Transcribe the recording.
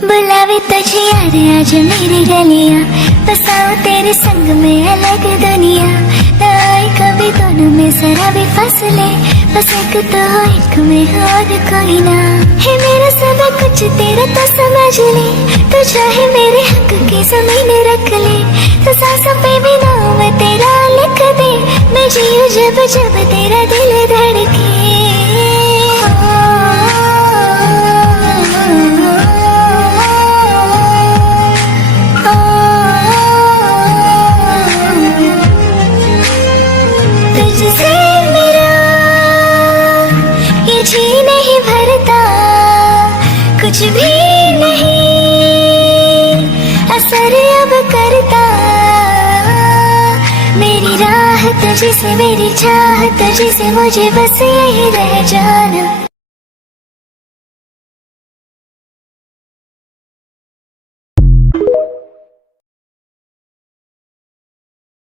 बुलावे तुझे यार आज मेरी गलियां, बसाओ तेरे संग में अलग दुनिया। न आए कभी दोनों में जरा भी फासले, बस एक तो हो एक में हो और कोई ना। है मेरा सब कुछ तेरा तो समझ ले, तू चाहे मेरे हक की जमीन रख ले। तो सांसों पे भी नाम तेरा लिख दे, मैं जीऊं जब जब तेरा दिल धड़के। तुझसे मेरा ये जी नहीं भरता, कुछ भी नहीं असर अब करता। मेरी राह तुझसे, मेरी चाह तुझसे, मुझे बस यही रह जाना।